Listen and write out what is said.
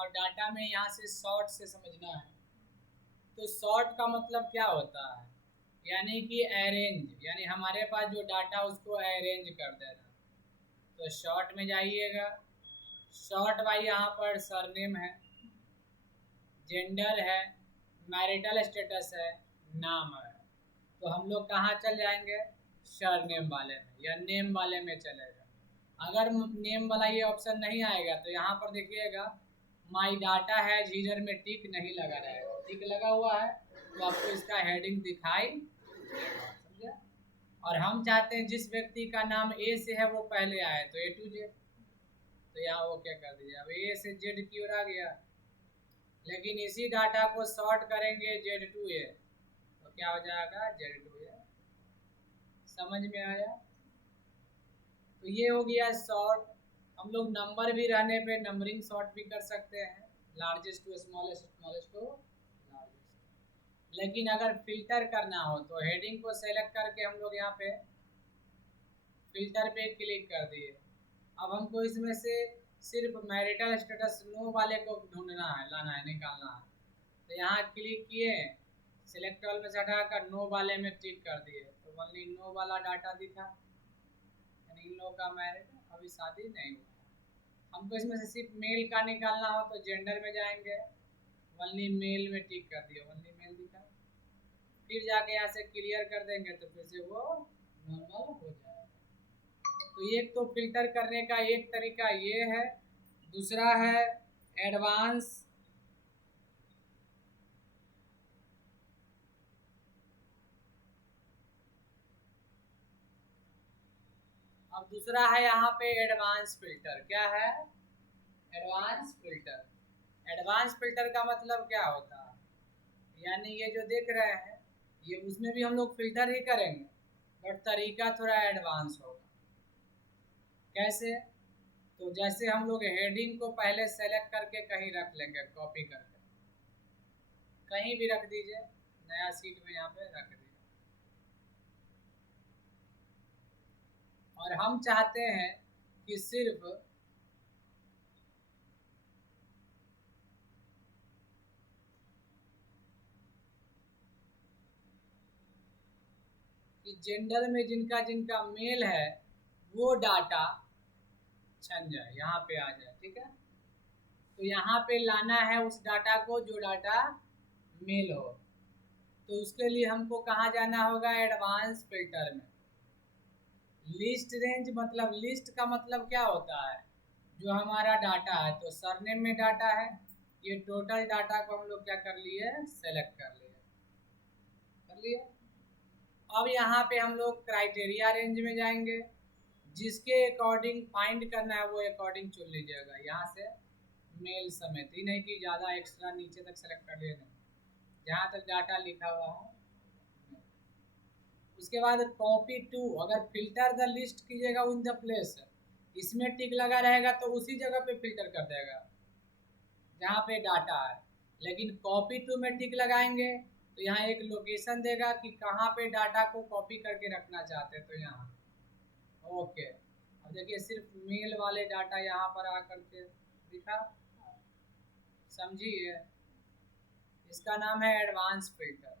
और डाटा में यहाँ से शॉर्ट से समझना है। तो शॉर्ट का मतलब क्या होता है, यानी कि अरेंज, यानी हमारे पास जो डाटा उसको अरेंज कर देना। तो शॉर्ट में जाइएगा, शॉर्ट बाई यहाँ पर सरनेम है, जेंडर है, मैरिटल स्टेटस है, नाम है। तो हम लोग कहाँ चल जाएंगे, सरनेम वाले में या नेम वाले में चलेगा। अगर नेम वाला ये ऑप्शन नहीं आएगा तो यहाँ पर देखिएगा माई डाटा है, इधर में टिक नहीं लगा रहेगा, टिक लगा हुआ है तो आपको इसका हेडिंग दिखाई देगा, समझे। और हम चाहते हैं जिस व्यक्ति का नाम ए से है वो पहले आए, तो A to Z, तो यहाँ वो क्या कर दीजिए, अब ए से जेड की ओर आ गया। लेकिन इसी डाटा को शॉर्ट करेंगे Z to A तो क्या हो जाएगा, Z to A। समझ में आया। तो ये हो गया शॉर्ट। हम लोग नंबर भी रहने पे नंबरिंग शॉर्ट भी कर सकते हैं, largest to smallest, smallest to largest. लेकिन अगर फिल्टर करना हो तो हेडिंग को सेलेक्ट करके हम लोग यहाँ पे फिल्टर पे क्लिक कर दिए। अब हमको इसमें से सिर्फ मैरिटल स्टेटस नो वाले को ढूंढना है, लाना है, निकालना है। तो यहाँ क्लिक किए, सिलेक्ट ऑल में से हटाकर नो वाले में टिक कर दिए, तो ओनली नो वाला डाटा दिखा, यानी इन लोगों का मैरिड अभी शादी नहीं हुआ। हमको इसमें से सिर्फ मेल का निकालना हो तो जेंडर में जाएंगे, ओनली मेल में टिक कर दिए, ओनली मेल दिखा। फिर जाके यहाँ से क्लियर कर देंगे तो फिर से वो नॉर्मल हो जाएगा। तो एक तो फिल्टर करने का एक तरीका ये है, दूसरा है एडवांस। अब दूसरा है यहाँ पे एडवांस फिल्टर। क्या है, एडवांस फिल्टर। एडवांस फिल्टर का मतलब क्या होता है, यानी ये जो देख रहे हैं ये उसमें भी हम लोग फिल्टर ही करेंगे बट तरीका थोड़ा एडवांस होगा। कैसे, तो जैसे हम लोग हेडिंग को पहले सेलेक्ट करके कहीं रख लेंगे, कॉपी करके कहीं भी रख दीजिए, नया सीट में यहाँ पे रख दीजिए। और हम चाहते हैं कि सिर्फ कि जेंडर में जिनका जिनका मेल है वो डाटा छन जाए, यहाँ पे आ जाए, ठीक है। तो यहाँ पे लाना है उस डाटा को जो डाटा मेल हो। तो उसके लिए हमको कहाँ जाना होगा, एडवांस फिल्टर में। लिस्ट रेंज मतलब, लिस्ट का मतलब क्या होता है, जो हमारा डाटा है, तो सरनेम में डाटा है, ये टोटल डाटा को हम लोग क्या कर लिए, सेलेक्ट कर लिए। अब यहाँ पे हम लोग क्राइटेरिया रेंज में जाएंगे, जिसके अकॉर्डिंग फाइंड करना है वो अकॉर्डिंग चुन लीजिएगा। यहाँ से मेल समेत ही नहीं कि ज़्यादा एक्स्ट्रा नीचे तक सेलेक्ट कर लिए, नहीं, जहाँ तक डाटा लिखा हुआ है। उसके बाद कॉपी टू, अगर फिल्टर द लिस्ट कीजिएगा इन द प्लेस, इसमें टिक लगा रहेगा तो उसी जगह पे फिल्टर कर देगा जहाँ पे डाटा है। लेकिन कॉपी टू में टिक लगाएंगे तो यहाँ एक लोकेशन देगा कि कहाँ पे डाटा को कॉपी करके रखना चाहते हैं, तो यहाँ ओके। अब देखिए सिर्फ मेल वाले डाटा यहाँ पर आकर के दिखा, समझिए। इसका नाम है एडवांस फिल्टर।